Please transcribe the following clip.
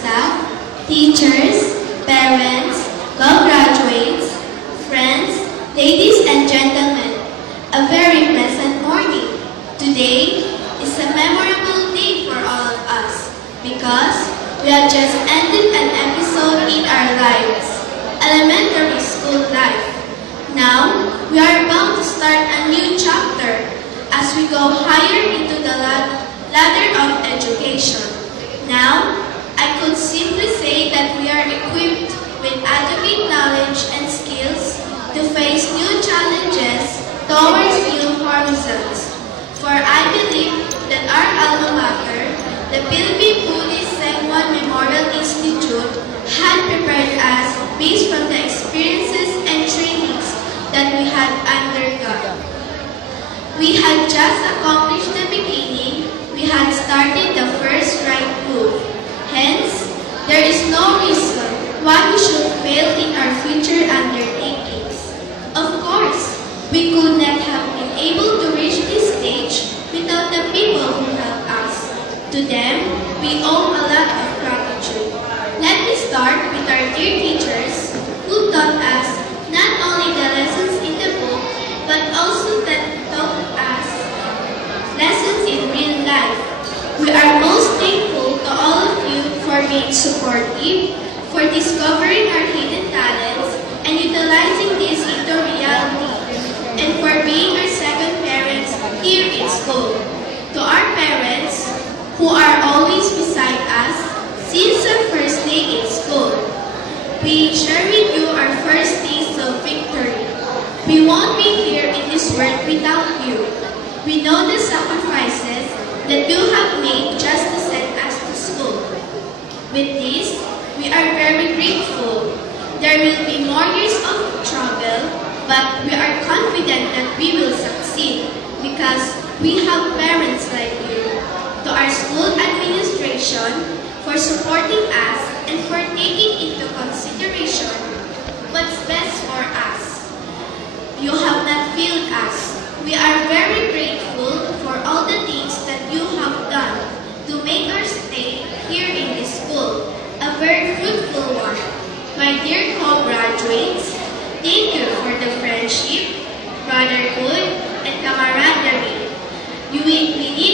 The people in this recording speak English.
staff, teachers, parents, co-graduates, friends, ladies and gentlemen, a very pleasant morning. Today is a memorable day for all of us because we have just ended an episode in our lives, elementary school life. Now, we are about to start a new chapter as we go higher into the ladder of education. Now, I could simply say that we are equipped with adequate knowledge and skills to face new challenges towards new horizons. For I believe that our alma mater, the Philippine Buddhist Sengwan Memorial Institute, had prepared us based from the experiences and trainings that we had undergone. We had just accomplished the beginning. We had started the first right move. Hence, there is no reason why we should fail in our future undertakings. Of course, we could not have been able to reach this stage without the people who helped us. To them, we owe a lot of gratitude. Let me start with our dear teachers who taught us not only the lessons in the book, but also that taught us lessons in real life. We are most thankful to all of you for being supportive, for discovering our hidden talents, and utilizing this into reality, and for being our second parents here in school. To our parents, who are always beside us since our first day in school, we share with you our first taste of victory. We won't be here in this world without you. We know the sacrifices that you have made just to send us to school. With this, we are very grateful. There will be more years of trouble, but we are confident that we will succeed because we have parents like you. To our school administration for supporting us and for taking into consideration what's best for us. You have not failed us. We are very grateful for all the things that you have done to make our stay here in this school a very fruitful one. My dear co-graduates, thank you for the friendship, brotherhood, and camaraderie. We need